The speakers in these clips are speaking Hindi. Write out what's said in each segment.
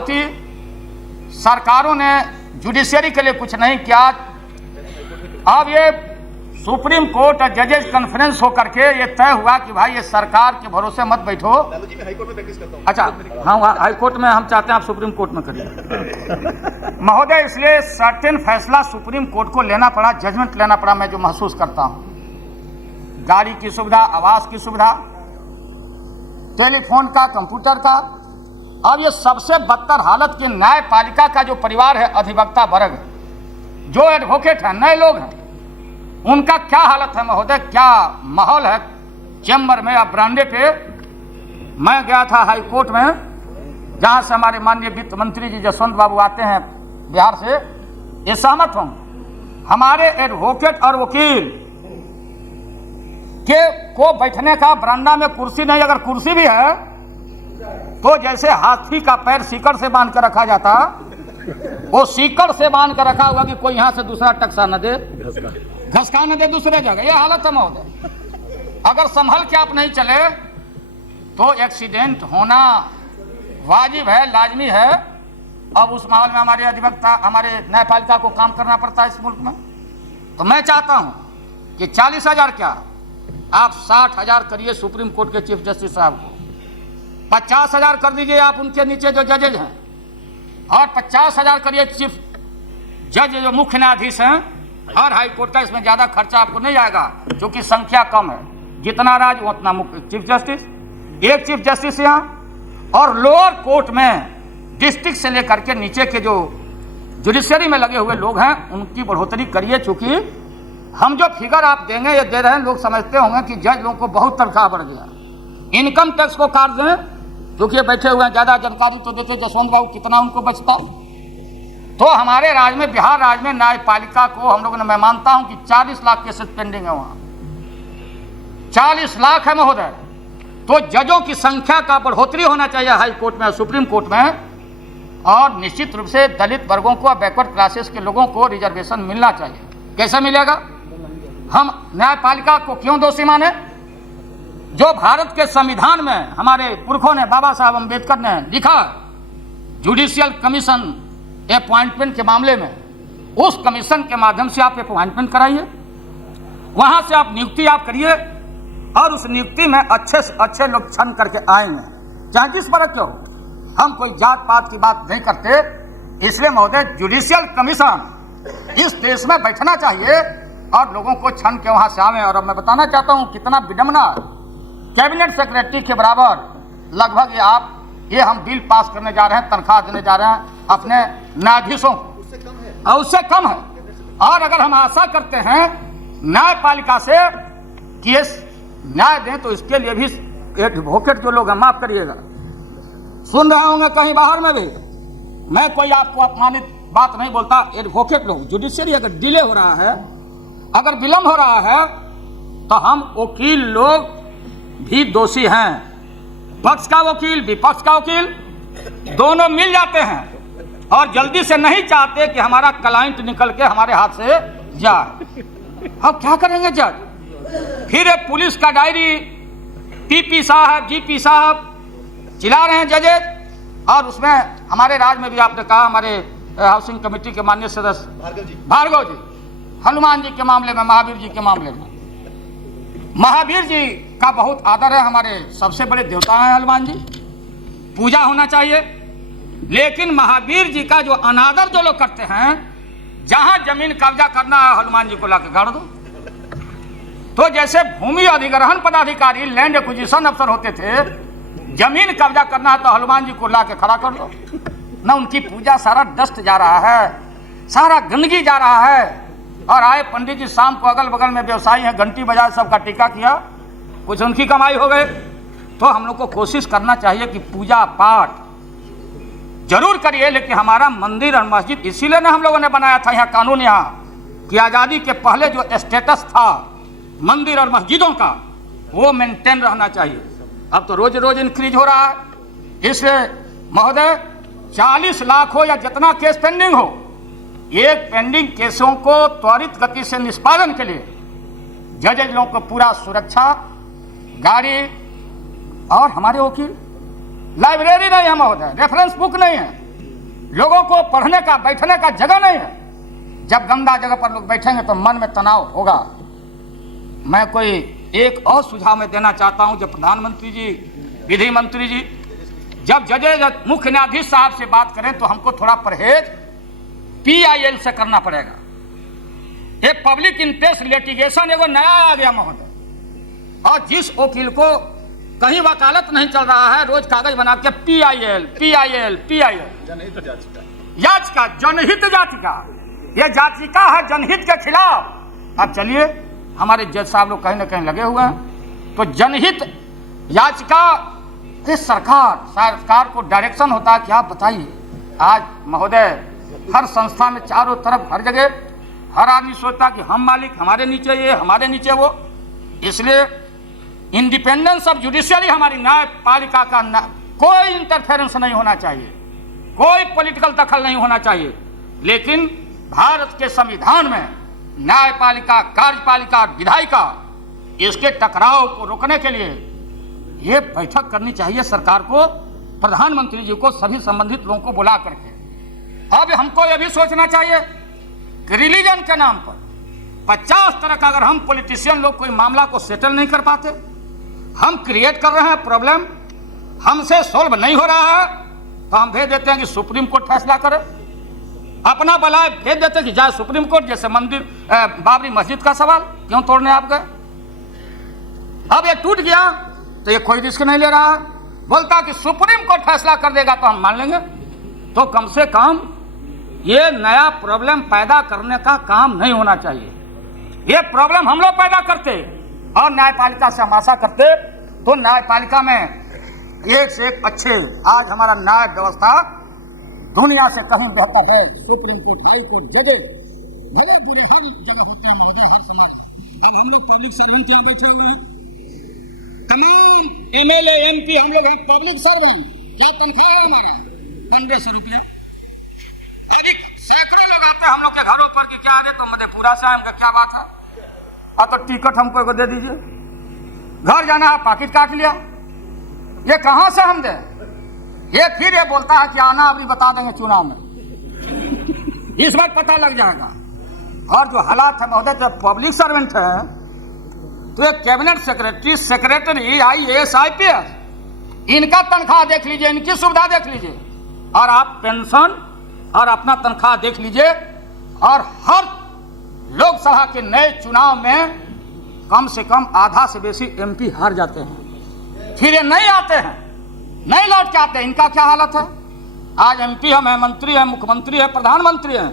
मायावती सरकारों ने जुडिशरी के लिए कुछ नहीं किया। अब ये सुप्रीम कोर्ट और जजेस कॉन्फ्रेंस हो करके ये तय हुआ कि भाई ये सरकार के भरोसे मत बैठो। अच्छा, हाँ, हाई कोर्ट में हम चाहते हैं आप सुप्रीम कोर्ट में करिए महोदय। इसलिए सर्टेन फैसला सुप्रीम कोर्ट को लेना पड़ा, जजमेंट लेना पड़ा। मैं जो महसूस करता हूँ, गाड़ी की सुविधा, आवास की सुविधा, टेलीफोन का, कंप्यूटर का। अब ये सबसे बदतर हालत की न्यायपालिका का जो परिवार है, अधिवक्ता वर्ग, जो एडवोकेट है, नए लोग हैं, उनका क्या हालत है महोदय, क्या माहौल है चैम्बर में या ब्रांडे पे। मैं गया था हाई कोर्ट में, जहां से हमारे माननीय वित्त मंत्री जी जसवंत बाबू आते हैं बिहार से। ये सहमत हूं, हमारे एडवोकेट और वकील के को बैठने का बरामदा में कुर्सी नहीं, अगर कुर्सी भी है तो जैसे हाथी का पैर सीकड़ से बांध कर रखा जाता, वो सीकड़ से बांध कर रखा हुआ कि कोई यहां से दूसरा टकसा न दे, घसका न दे दूसरे जगह। ये हालत है महोदय। अगर संभल के आप नहीं चले तो एक्सीडेंट होना वाजिब है, लाजमी है। अब उस माहौल में हमारे अधिवक्ता, हमारे न्यायपालिका को काम करना पड़ता है इस मुल्क में। तो मैं चाहता हूं कि 40,000 क्या, आप 60,000 करिए सुप्रीम कोर्ट के चीफ जस्टिस साहब को, 50,000 कर दीजिए आप उनके नीचे जो जजेज हैं, और 50,000 करिए चीफ जज जो मुख्य न्यायाधीश हैं हर हाई कोर्ट का। इसमें ज़्यादा खर्चा आपको नहीं आएगा क्योंकि संख्या कम है, जितना राज उतना मुख्य चीफ जस्टिस, एक चीफ जस्टिस यहाँ। और लोअर कोर्ट में डिस्ट्रिक्ट से लेकर के नीचे के जो जुडिशरी में लगे हुए लोग हैं उनकी बढ़ोतरी करिए। चूँकि हम जो फिगर आप देंगे, ये दे रहे हैं, लोग समझते होंगे कि जज लोगों को बहुत तनख्वाह बढ़ गया। इनकम टैक्स को काट दें, क्योंकि बैठे हुए हैं, ज़्यादा जानकारी तो देते जसवंत बाबू, कितना उनको बचता। तो हमारे राज्य में, बिहार राज्य में न्यायपालिका को हम लोगों ने, मैं मानता हूं कि 40 लाख केसेस पेंडिंग है, वहां 40 लाख है महोदय। तो जजों की संख्या का बढ़ोतरी होना चाहिए हाई कोर्ट में, सुप्रीम कोर्ट में। और निश्चित रूप से दलित वर्गों को, बैकवर्ड क्लासेस के लोगों को रिजर्वेशन मिलना चाहिए। कैसे मिलेगा? हम न्यायपालिका को क्यों दोषी माने? जो भारत के संविधान में हमारे पुरखों ने, बाबा साहब अम्बेडकर ने लिखा, जुडिशियल कमीशन अपॉइंटमेंट के मामले में, उस कमीशन के माध्यम से आप अपॉइंटमेंट कराइए, वहां से आप नियुक्ति आप करिए, और उस नियुक्ति में अच्छे से अच्छे लोग छन करके आएंगे, चाहे जिस पर क्यों। हम कोई जात पात की बात नहीं करते। इसलिए महोदय, जुडिशियल कमीशन इस देश में बैठना चाहिए और लोगों को छन के वहां से आवे। और अब मैं बताना चाहता हूं कितना विडंबना, कैबिनेट सेक्रेटरी के बराबर लगभग ये हम बिल पास करने जा रहे हैं, तनख्वाह देने जा रहे हैं अपने न्यायाधीशों को, उससे कम है। और अगर हम आशा करते हैं न्यायपालिका से कि ये न्याय दें, तो इसके लिए भी एडवोकेट जो लोग हैं, माफ करिएगा, सुन रहे होंगे कहीं बाहर में भी, मैं कोई आपको अपमानित बात नहीं बोलता, एडवोकेट लोग, जुडिशरी अगर डिले हो रहा है, अगर विलंब हो रहा है, तो हम वकील लोग भी दोषी हैं। पक्ष का वकील, विपक्ष का वकील, दोनों मिल जाते हैं और जल्दी से नहीं चाहते कि हमारा क्लाइंट निकल के हमारे हाथ से जाए। अब क्या करेंगे जज? फिर पुलिस का डायरी, पीपी साहब, जीपी साहब चिल्ला रहे हैं जजेज। और उसमें हमारे राज्य में भी आपने कहा, हमारे हाउसिंग कमेटी के माननीय सदस्य भार्गव जी, हनुमान जी के मामले में, महावीर जी के मामले में, महावीर जी का बहुत आदर है, हमारे सबसे बड़े देवता हैं हनुमान जी, पूजा होना चाहिए। लेकिन महावीर जी का जो अनादर जो लोग करते हैं, जहां जमीन कब्जा करना है हनुमान जी को लाके गाड़ दो। तो जैसे भूमि अधिग्रहण पदाधिकारी, लैंड एक्विजिशन अफसर होते थे, जमीन कब्जा करना है तो हनुमान जी को लाके खड़ा कर दो ना। उनकी पूजा, सारा डस्ट जा रहा है, सारा गंदगी जा रहा है। और आए पंडित जी शाम को, अगल बगल में व्यवसायी हैं, घंटी बजाए, सबका टीका किया, कुछ उनकी कमाई हो गए। तो हम लोग को कोशिश करना चाहिए कि पूजा पाठ जरूर करिए, लेकिन हमारा मंदिर और मस्जिद इसीलिए ना हम लोगों ने बनाया था, यहाँ कानून, यहाँ कि आज़ादी के पहले जो स्टेटस था मंदिर और मस्जिदों का, वो मेंटेन रहना चाहिए। अब तो रोज रोज इंक्रीज हो रहा है। इसलिए महोदय, 40 लाख हो या जितना केस पेंडिंग हो, एक पेंडिंग केसों को त्वरित गति से निष्पादन के लिए जजेज लोगों को पूरा सुरक्षा, गाड़ी, और हमारे वकील, लाइब्रेरी नहीं है महोदय, रेफरेंस बुक नहीं है, लोगों को पढ़ने का बैठने का जगह नहीं है। जब गंदा जगह पर लोग बैठेंगे तो मन में तनाव होगा। मैं कोई एक और सुझाव में देना चाहता हूं, जब प्रधानमंत्री जी, विधि मंत्री जी जब जजेज मुख्य न्यायाधीश साहब से बात करें तो हमको थोड़ा परहेज PIL से करना पड़ेगा। ये पब्लिक इंटरेस्ट लिटिगेशन एगो नया आ गया महोदय, और जिस वकील को कहीं वकालत नहीं चल रहा है, रोज कागज बना के PIL याचिका, जनहित याचिका, ये याचिका है जनहित के खिलाफ। अब चलिए, हमारे जज साहब लोग कहीं ना कहीं लगे हुए हैं, तो जनहित याचिका के सरकार को डायरेक्शन होता है कि आप बताइए। आज महोदय हर संस्था में चारों तरफ हर जगह हर आदमी सोचता कि हम मालिक, हमारे नीचे ये, हमारे नीचे वो। इसलिए इंडिपेंडेंस ऑफ जुडिशियरी, हमारी न्यायपालिका का कोई इंटरफेरेंस नहीं होना चाहिए, कोई पॉलिटिकल दखल नहीं होना चाहिए। लेकिन भारत के संविधान में न्यायपालिका, कार्यपालिका, विधायिका, इसके टकराव को रोकने के लिए ये बैठक करनी चाहिए सरकार को, प्रधानमंत्री जी को, सभी संबंधित लोगों को बुला करके। अब हमको ये भी सोचना चाहिए कि रिलीजन के नाम पर 50 तरह का अगर हम पॉलिटिशियन लोग कोई मामला को सेटल नहीं कर पाते, हम क्रिएट कर रहे हैं प्रॉब्लम, हमसे सोल्व नहीं हो रहा है, तो हम भेज देते हैं कि सुप्रीम कोर्ट फैसला करे। अपना बलाय भेज देते हैं कि जाए सुप्रीम कोर्ट। जैसे मंदिर बाबरी मस्जिद का सवाल क्यों तोड़ने आप गए, अब ये टूट गया तो ये कोई रिस्क नहीं ले रहा है, बोलता कि सुप्रीम कोर्ट फैसला कर देगा तो हम मान लेंगे। तो कम से कम ये नया प्रॉब्लम पैदा करने का काम नहीं होना चाहिए। ये प्रॉब्लम हम लोग पैदा करते और न्यायपालिका से हम आशा करते, तो न्यायपालिका में एक से एक अच्छे, आज हमारा न्याय व्यवस्था दुनिया से कहीं बेहतर है। सुप्रीम कोर्ट, हाई कोर्ट, जजेज भले बुरे हर जगह होते हैं महोदय, हर समाज में। अब हम लोग पब्लिक सर्वेंट यहाँ बैठे हुए हैं, तमाम MLA MP हम लोग हैं पब्लिक सर्वेंट। क्या तनख्वाह है हमारा? 1500 रुपये। अभी सैकड़ों लोग आते हैं हम लोग के घरों पर कि क्या दे, तो मधेपुरा से आए, क्या बात है, तो टिकट हमको दे दीजिए, घर जाना है, पॉकेट काट लिया। ये कहां से हम दे? ये फिर ये बोलता है कि आना अभी बता देंगे चुनाव में, इस बार पता लग जाएगा। और जो हालात है महोदय, जब पब्लिक सर्वेंट है तो ये कैबिनेट सेक्रेटरी IAS IPS, इनका तनख्वाह देख लीजिए, इनकी सुविधा देख लीजिए, और आप पेंशन और अपना तनख्वाह देख लीजिए। और हर लोकसभा के नए चुनाव में कम से कम आधा से बेसी MP हार जाते हैं, फिर ये नहीं आते हैं, नहीं लौट के आते हैं। इनका क्या हालत है? आज MP हम है, मंत्री है, मुख्यमंत्री है, प्रधानमंत्री है,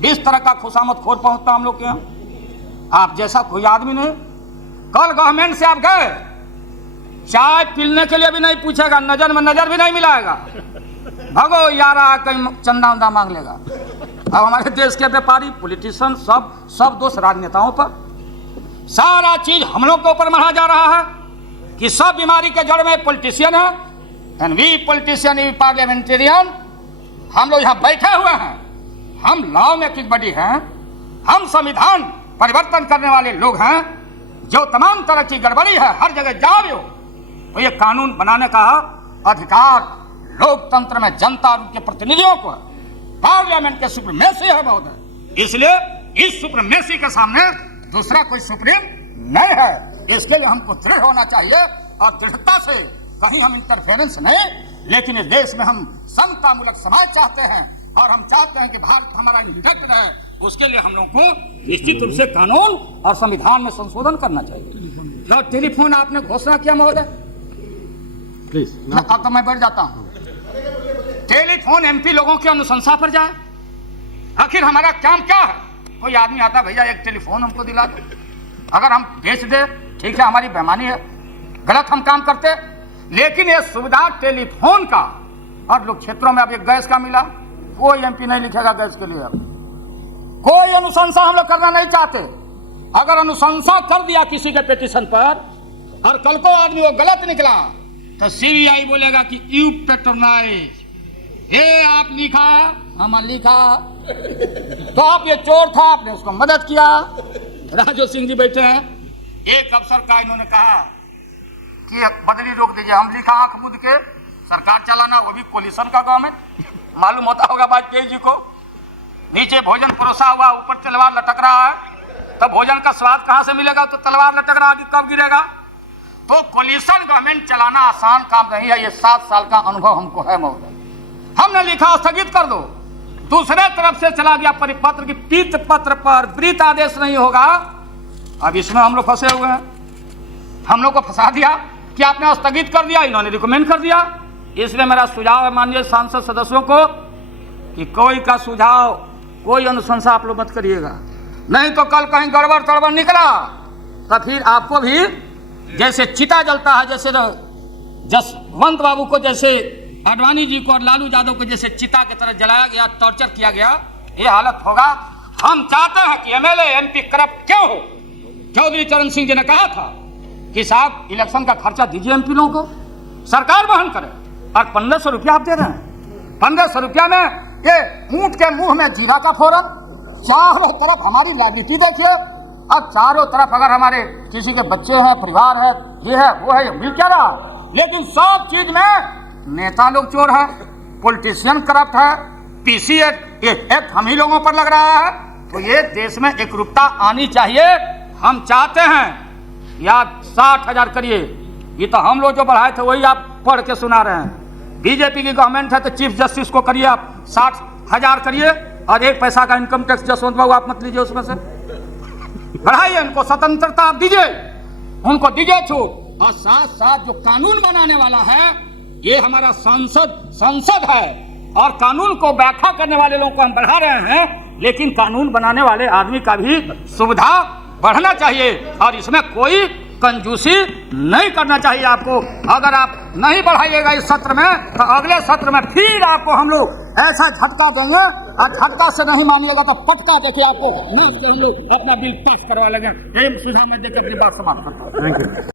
20 तरह का खुशामद खोर पहुंचता हम लोग के यहाँ। आप जैसा कोई आदमी नहीं। कल गवर्नमेंट से आप गए, चाय पीने के लिए भी नहीं पूछेगा, नजर में नजर भी नहीं मिलाएगा, भगो यार, कहीं चंदा उंदा मांग लेगा। अब हमारे देश के व्यापारी, पॉलिटिशियन, सब दोष राजनेताओं पर, सारा चीज हम लोग के ऊपर मढ़ा जा रहा है कि सब बीमारी के जड़ में पॉलिटिशियन है। And we politician, we parliamentarian, हम लोग यहाँ बैठे हुए हैं, हम लॉ मेकिंग बॉडी हैं, हम संविधान परिवर्तन करने वाले लोग हैं। जो तमाम तरह की गड़बड़ी है हर जगह जाओ, तो ये कानून बनाने का अधिकार लोकतंत्र में जनता और उनके प्रतिनिधियों को, पार्लियामेंट के सुप्रीमेसी है महोदय। इसलिए इस सुप्रीमेसी के सामने दूसरा कोई सुप्रीम नहीं है। इसके लिए हमको दृढ़ होना चाहिए, और दृढ़ता से कहीं हम इंटरफेरेंस नहीं, लेकिन इस देश में हम समतामूलक समाज चाहते हैं, और हम चाहते हैं कि भारत हमारा इंटैक्ट रहे। उसके लिए हम लोगों को निश्चित रूप से कानून और संविधान में संशोधन करना चाहिए। तो टेलीफोन आपने घोषणा किया महोदय, प्लीज अब तो मैं बैठ जाता हूँ। टेलीफोन MP लोगों की अनुशंसा पर जाए, आखिर हमारा काम क्या है? कोई आदमी आता, भैया एक टेलीफोन हमको दिला दो, अगर हम बेच दे ठीक है, हमारी बेईमानी है, गलत हम काम करते। लेकिन ये सुविधा टेलीफोन का, और लोग क्षेत्रों में अब एक गैस का मिला, कोई MP नहीं लिखेगा गैस के लिए। अब कोई अनुशंसा हम लोग करना नहीं चाहते। अगर अनुशंसा कर दिया किसी के पिटीशन पर, और कल को आदमी वो गलत निकला, तो CBI बोलेगा कि यू पेट्रोनाइज, ये आप लिखा, हम लिखा, तो आप ये चोर था, आपने उसको मदद किया। राजो सिंह जी बैठे हैं, एक अफसर का इन्होंने कहा कि बदली रोक दीजिए, हम लिखा आंख मूंद के, सरकार चलाना, वो भी कोलिशन का गवर्नमेंट। मालूम होता होगा वाजपेयी जी को। नीचे भोजन परोसा हुआ, ऊपर तलवार लटक रहा है, तो भोजन का स्वाद कहां से मिलेगा? तो तलवार लटक रहा है, कब गिरेगा? तो कोलिशन गवर्नमेंट चलाना आसान काम नहीं है। ये 7 साल का अनुभव हमको है महोदय। हमने लिखा स्थगित कर दो, दूसरे तरफ से चला गया परिपत्र की पीत पत्र पर वृत आदेश नहीं होगा। अब इसमें हम लोग फंसे हुए हैं, हम लोग को फंसा दिया कि आपने स्थगित कर दिया, इन्होंने रिकमेंड कर दिया। इसलिए मेरा सुझाव है माननीय सांसद सदस्यों को कि कोई का सुझाव, कोई अनुशंसा आप लोग मत करिएगा, नहीं तो कल कहीं गड़बड़ तड़बड़ निकला तो फिर आपको भी जैसे चिता जलता है, जैसे जसवंत बाबू को, जैसे आडवाणी जी को और लालू यादव को जैसे चिता की तरह जलाया गया, टॉर्चर किया गया, ये हालत होगा। हम चाहते हैं कि एमएलए एमपी करप्ट क्यों हो। चौधरी चरण सिंह जी ने कहा था कि साहब इलेक्शन का खर्चा दीजिए एमपी लोगों को, सरकार वहन करे। और 1500 रुपया आप दे रहे हैं, 1500 रुपया में ये ऊंट के मुंह में जीरा का फोरन, चारों तरफ हमारी लाइबिलिटी देखिए। अब चारों तरफ अगर हमारे किसी के बच्चे हैं, परिवार है, ये है वो है, मिल क्या रहा। लेकिन सब चीज में नेता लोग चोर है, पॉलिटिशियन करप्ट है, पीसी एक्ट हम ही लोगों पर लग रहा है। तो ये देश में एकरूपता आनी चाहिए। हम चाहते हैं या 60,000 करिए, ये तो हम लोग जो बढ़ाए थे वही आप पढ़ के सुना रहे हैं। बीजेपी की गवर्नमेंट है तो चीफ जस्टिस को करिए आप 60,000 करिए, और 1 पैसा का इनकम टैक्स जसवंत बाबू आप मत लीजिए, उसमें से बढ़ाइए, उनको स्वतंत्रता आप दीजिए, उनको दीजिए छूट। और साथ साथ जो कानून बनाने वाला है, ये हमारा संसद है, और कानून को व्याख्या करने वाले लोगों को हम बढ़ा रहे हैं, लेकिन कानून बनाने वाले आदमी का भी सुविधा बढ़ना चाहिए, और इसमें कोई कंजूसी नहीं करना चाहिए आपको। अगर आप नहीं बढ़ाइएगा इस सत्र में, तो अगले सत्र में फिर आपको हम लोग ऐसा झटका देंगे, और झटका से नहीं मानिएगा तो पटका देखिए आपको, हम लोग अपना बिल पास करवा लेंगे। यही सुझाव मैं देकर अपनी बात समाप्त करता हूँ। Thank you.